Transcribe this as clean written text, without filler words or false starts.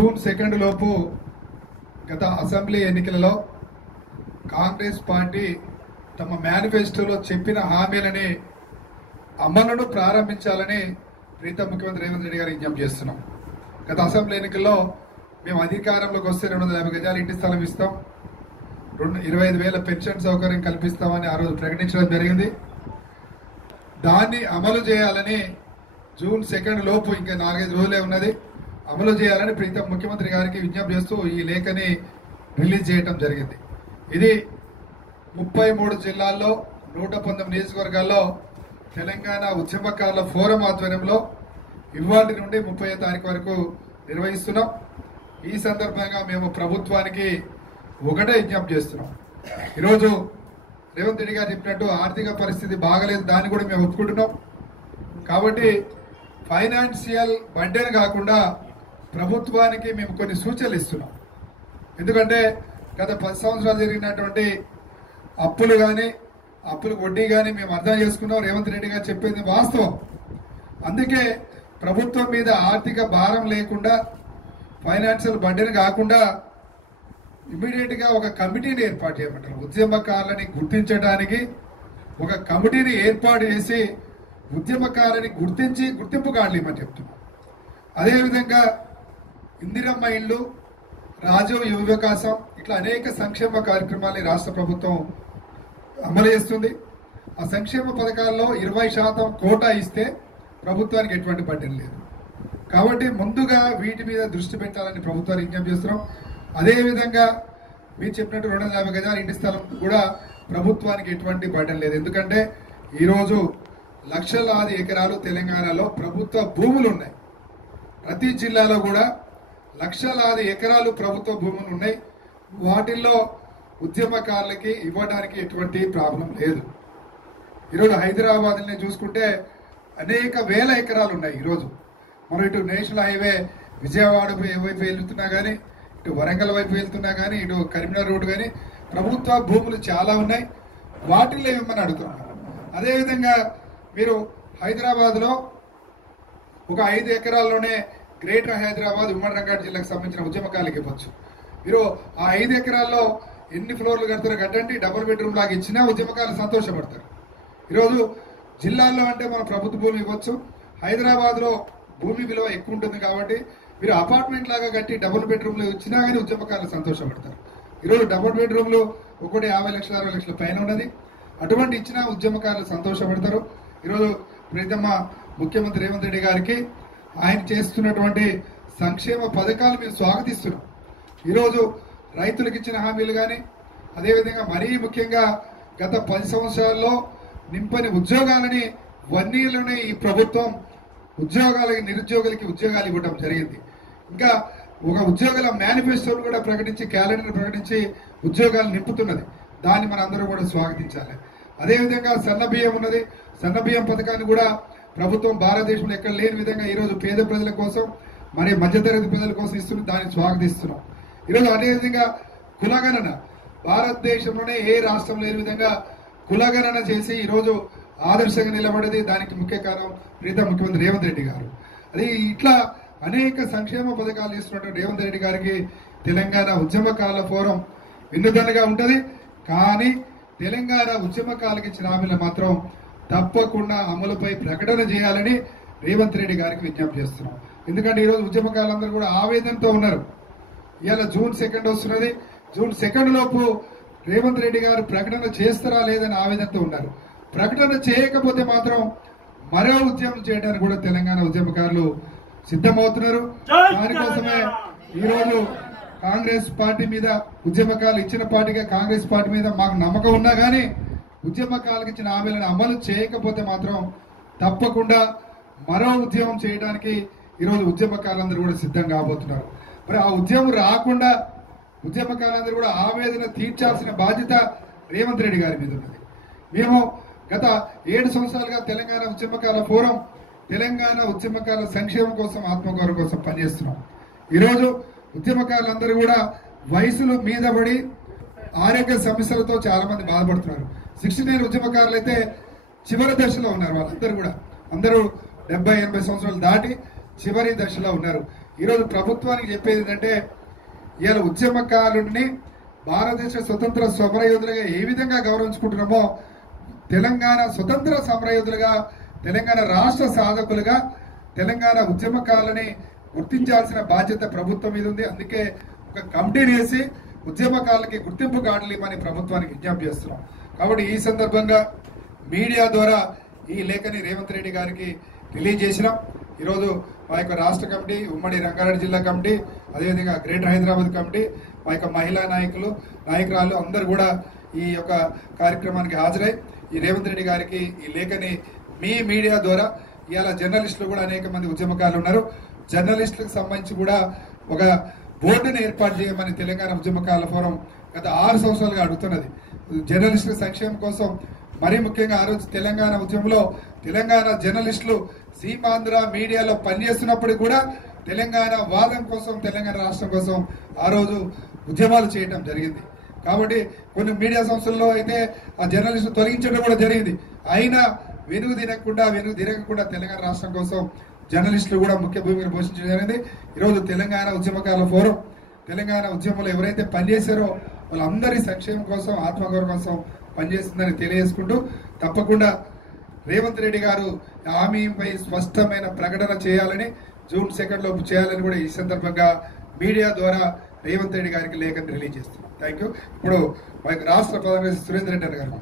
June 2 లోపు గత assembly ఎన్నికలలో కాంగ్రెస్ పార్టీ తమ మేనిఫెస్టోలో చెప్పిన హామీలని అమలును ప్రారంభించాలని ప్రీతం ముఖ్యమంత్రి రేవంత్ రెడ్డి గారు విజ్ఞప్తి చేస్తున్నాం. గత అసెంబ్లీ ఎన్నికల్లో మేము అధికారంలోకి వస్తే 250 గజాలు ఇంటి స్థలం ఇస్తాం, 25,000 పెన్షన్ సౌకర్యం కల్పిస్తామని ఆ రోజు ప్రకటించడం జరిగింది. దాన్ని అమలు చేయాలని జూన్ 2 లోపు ఇంకా 4-5 రోజులే ఉన్నది, అమలు చేయాలని ప్రీతం ముఖ్యమంత్రి గారికి విజ్ఞప్తి చేస్తూ ఈ లేఖని రిలీజ్ చేయడం జరిగింది. ఇది 33 జిల్లాల్లో 119 నియోజకవర్గాల్లో తెలంగాణ ఉద్యమకారుల ఫోరం ఆధ్వర్యంలో ఇవాళ నుండి 30వ తారీఖు వరకు నిర్వహిస్తున్నాం. ఈ సందర్భంగా మేము ప్రభుత్వానికి ఒకటే విజ్ఞప్తి చేస్తున్నాం. ఈరోజు రేవంత్ రెడ్డి గారు చెప్పినట్టు ఆర్థిక పరిస్థితి బాగలేదు, దాన్ని కూడా మేము ఒప్పుకుంటున్నాం. కాబట్టి ఫైనాన్షియల్ బడ్డెన్ కాకుండా ప్రభుత్వానికి మేము కొన్ని సూచనలు ఇస్తున్నాం. ఎందుకంటే గత 10 సంవత్సరాలు జరిగినటువంటి అప్పులు కానీ అప్పులకు వడ్డీ కానీ మేము అర్థం చేసుకున్నాం. రేవంత్ రెడ్డి గారు చెప్పేది వాస్తవం. అందుకే ప్రభుత్వం మీద ఆర్థిక భారం లేకుండా, ఫైనాన్షియల్ బడ్డెన్ కాకుండా ఇమీడియట్ గా ఒక కమిటీని ఏర్పాటు చేయమంటారు. ఉద్యమకారులని గుర్తించడానికి ఒక కమిటీని ఏర్పాటు చేసి ఉద్యమకారులని గుర్తించి గుర్తింపు కార్డులు ఇవ్వమని చెప్తున్నాం. అదేవిధంగా ఇందిరమ్మ ఇళ్లు, రాజీవ్ యువ వికాసం, ఇట్లా అనేక సంక్షేమ కార్యక్రమాలని రాష్ట్ర ప్రభుత్వం అమలు చేస్తుంది. ఆ సంక్షేమ పథకాల్లో 20% కోటా ఇస్తే ప్రభుత్వానికి ఎటువంటి బడ్డెన్ లేదు. కాబట్టి ముందుగా వీటి మీద దృష్టి పెట్టాలని ప్రభుత్వాన్ని విజ్ఞప్తి చేస్తున్నాం. అదేవిధంగా మీరు చెప్పినట్టు 250 గజాల ఇంటి స్థలం కూడా ప్రభుత్వానికి ఎటువంటి బడ్డెన్ లేదు. ఎందుకంటే ఈరోజు లక్షలాది ఎకరాలు తెలంగాణలో ప్రభుత్వ భూములు ఉన్నాయి. ప్రతి జిల్లాలో కూడా లక్షలాది ఎకరాలు ప్రభుత్వ భూములు ఉన్నాయి. వాటిల్లో ఉద్యమకారులకి ఇవ్వడానికి ఎటువంటి ప్రాబ్లం లేదు. ఈరోజు హైదరాబాద్ని చూసుకుంటే అనేక వేల ఎకరాలు ఉన్నాయి. ఈరోజు మనం ఇటు నేషనల్ హైవే విజయవాడ వైపు వెళ్తున్నా కానీ, ఇటు వరంగల్ వైపు వెళ్తున్నా కానీ, ఇటు కరీంనగర్ రోడ్డు కానీ ప్రభుత్వ భూములు చాలా ఉన్నాయి. వాటిల్లో ఇవ్వమని అడుగుతున్నాం. అదేవిధంగా మీరు హైదరాబాద్లో ఒక 5 ఎకరాల్లోనే గ్రేటర్ హైదరాబాద్ ఉమ్మడి రంగారెడ్డి జిల్లాకు సంబంధించిన ఉద్యమకారులకు ఇవ్వచ్చు. మీరు ఆ 5 ఎకరాల్లో ఎన్ని ఫ్లోర్లు కడతారో కట్టండి, డబుల్ బెడ్రూమ్ లాగా ఇచ్చినా ఉద్యమకారులు సంతోషపడతారు. ఈరోజు జిల్లాల్లో అంటే మన ప్రభుత్వ భూమి ఇవ్వచ్చు. హైదరాబాద్లో భూమి విలువ ఎక్కువ ఉంటుంది కాబట్టి మీరు అపార్ట్మెంట్ లాగా కట్టి డబుల్ బెడ్రూమ్లు ఇచ్చినా కానీ ఉద్యమకారులు సంతోషపడతారు. ఈరోజు డబుల్ బెడ్రూమ్లు ఒకటి 50 లక్షల 60 లక్షల పైన ఉన్నది. అటువంటి ఇచ్చినా ఉద్యమకారులు సంతోషపడతారు. ఈరోజు ప్రీతమ్మ ముఖ్యమంత్రి రేవంత్ రెడ్డి గారికి ఆయన చేస్తున్నటువంటి సంక్షేమ పథకాలు మేము స్వాగతిస్తున్నాం. ఈరోజు రైతులకు ఇచ్చిన హామీలు కానీ, అదేవిధంగా మరీ ముఖ్యంగా గత 10 సంవత్సరాల్లో నింపని ఉద్యోగాలని 1 ఇయర్లోనే ఈ ప్రభుత్వం ఉద్యోగాలకి, నిరుద్యోగులకి ఉద్యోగాలు ఇవ్వడం జరిగింది. ఇంకా ఒక ఉద్యోగాల మేనిఫెస్టోను కూడా ప్రకటించి, క్యాలెండర్ ప్రకటించి ఉద్యోగాలు నింపుతున్నది. దాన్ని మన అందరూ కూడా స్వాగతించాలి. అదేవిధంగా సన్న బియ్యం ఉన్నది. సన్న బియ్యం పథకాన్ని కూడా ప్రభుత్వం భారతదేశంలో ఎక్కడ లేని విధంగా ఈరోజు పేద ప్రజల కోసం, మరి మధ్యతరగతి ప్రజల కోసం ఇస్తున్న దాన్ని స్వాగతిస్తున్నాం. ఈరోజు అదేవిధంగా కులగణన, భారతదేశంలోనే ఏ రాష్ట్రం లేని విధంగా కులగణన చేసి ఈరోజు ఆదర్శంగా నిలబడేది. దానికి ముఖ్య కారణం ప్రీతం ముఖ్యమంత్రి రేవంత్ రెడ్డి గారు. అది ఇట్లా అనేక సంక్షేమ పథకాలు ఇస్తున్నటువంటి రేవంత్ రెడ్డి గారికి తెలంగాణ ఉద్యమకారుల ఫోరం వెన్నుదన్నుగా ఉంటుంది. కానీ తెలంగాణ ఉద్యమకారులకు ఇచ్చిన హామీలు మాత్రం తప్పకుండా అమలుపై ప్రకటన చేయాలని రేవంత్ రెడ్డి గారికి విజ్ఞప్తి చేస్తున్నాం. ఎందుకంటే ఈరోజు ఉద్యమకారులందరూ కూడా ఆవేదనతో ఉన్నారు. ఇవాళ జూన్ 2 వస్తున్నది. జూన్ 2 లోపు రేవంత్ రెడ్డి గారు ప్రకటన చేస్తారా లేదని ఆవేదనతో ఉన్నారు. ప్రకటన చేయకపోతే మాత్రం మరో ఉద్యమం చేయడానికి కూడా తెలంగాణ ఉద్యమకారులు సిద్ధమవుతున్నారు. దానికోసమే ఈరోజు కాంగ్రెస్ పార్టీ మీద, ఉద్యమకారులు ఇచ్చిన పార్టీగా కాంగ్రెస్ పార్టీ మీద మాకు నమ్మకం ఉన్నా కానీ ఉద్యమకారులకు ఇచ్చిన హామీలను అమలు చేయకపోతే మాత్రం తప్పకుండా మరో ఉద్యమం చేయడానికి ఈరోజు ఉద్యమకారులందరూ కూడా సిద్ధం కాబోతున్నారు. మరి ఆ ఉద్యమం రాకుండా ఉద్యమకారులందరూ కూడా ఆవేదన తీర్చాల్సిన బాధ్యత రేవంత్ రెడ్డి గారి మీద ఉన్నది. మేము గత 7 సంవత్సరాలుగా తెలంగాణ ఉద్యమకారుల ఫోరం తెలంగాణ ఉద్యమకారుల సంక్షేమం కోసం, ఆత్మగౌరవం కోసం పనిచేస్తున్నాం. ఈరోజు ఉద్యమకారులందరూ కూడా వయసులు మీద పడి ఆరోగ్య సమస్యలతో చాలా మంది బాధపడుతున్నారు. 69 ఉద్యమకారులు అయితే చివరి దశలో ఉన్నారు. వాళ్ళందరూ కూడా అందరూ 70-80 సంవత్సరాలు దాటి చివరి దశలో ఉన్నారు. ఈరోజు ప్రభుత్వానికి చెప్పేది ఏంటంటే ఇవాళ ఉద్యమకారుల్ని భారతదేశ స్వతంత్ర సమరయోధులుగా ఏ విధంగా గౌరవించుకుంటున్నామో తెలంగాణ స్వతంత్ర సమరయోధులుగా, తెలంగాణ రాష్ట్ర సాధకులుగా తెలంగాణ ఉద్యమకారులని గుర్తించాల్సిన బాధ్యత ప్రభుత్వం మీద ఉంది. అందుకే ఒక కమిటీని వేసి ఉద్యమకారులకి గుర్తింపు కార్డులు ఇవ్వమని ప్రభుత్వానికి విజ్ఞప్తి చేస్తున్నాం. కాబట్టి ఈ సందర్భంగా మీడియా ద్వారా ఈ లేఖని రేవంత్ రెడ్డి గారికి తెలియజేసినాం. ఈరోజు మా యొక్క రాష్ట్ర కమిటీ, ఉమ్మడి రంగారెడ్డి జిల్లా కమిటీ, అదేవిధంగా గ్రేటర్ హైదరాబాద్ కమిటీ, మా యొక్క మహిళా నాయకురాలు అందరూ కూడా ఈ యొక్క కార్యక్రమానికి హాజరై ఈ రేవంత్ రెడ్డి గారికి ఈ లేఖని మీ మీడియా ద్వారా, ఇవాళ జర్నలిస్టులు కూడా అనేక మంది ఉద్యమకారులు ఉన్నారు, జర్నలిస్టులకు సంబంధించి కూడా ఒక బోర్డును ఏర్పాటు చేయమని తెలంగాణ ఉద్యమకారుల ఫోరం గత 6 సంవత్సరాలుగా అడుగుతున్నది. జర్నలిస్టుల సంక్షేమం కోసం, మరీ ముఖ్యంగా ఆ రోజు తెలంగాణ ఉద్యమంలో తెలంగాణ జర్నలిస్టులు సీమాంధ్ర మీడియాలో పనిచేస్తున్నప్పుడు కూడా తెలంగాణ వాదం కోసం, తెలంగాణ రాష్ట్రం కోసం ఆ రోజు ఉద్యమాలు చేయడం జరిగింది. కాబట్టి కొన్ని మీడియా సంస్థల్లో అయితే ఆ జర్నలిస్టు తొలగించడం కూడా జరిగింది. అయినా వెనుగు తిరగకుండా తెలంగాణ రాష్ట్రం కోసం జర్నలిస్టులు కూడా ముఖ్య భూమికను పోషించడం జరిగింది. ఈరోజు తెలంగాణ ఉద్యమకారుల ఫోరం తెలంగాణ ఉద్యమంలో ఎవరైతే పనిచేశారో వాళ్ళందరి సంక్షేమం కోసం, ఆత్మగౌరవం కోసం పనిచేస్తుందని తెలియజేసుకుంటూ, తప్పకుండా రేవంత్ రెడ్డి గారు హామీపై స్పష్టమైన ప్రకటన చేయాలని, జూన్ 2 లోపు చేయాలని కూడా ఈ సందర్భంగా మీడియా ద్వారా రేవంత్ రెడ్డి గారికి లేఖను రిలీజ్ చేస్తున్నాం. Thank you. ఇప్పుడు రాష్ట్ర ప్రధాని సురేందర్ రెడ్డి గారు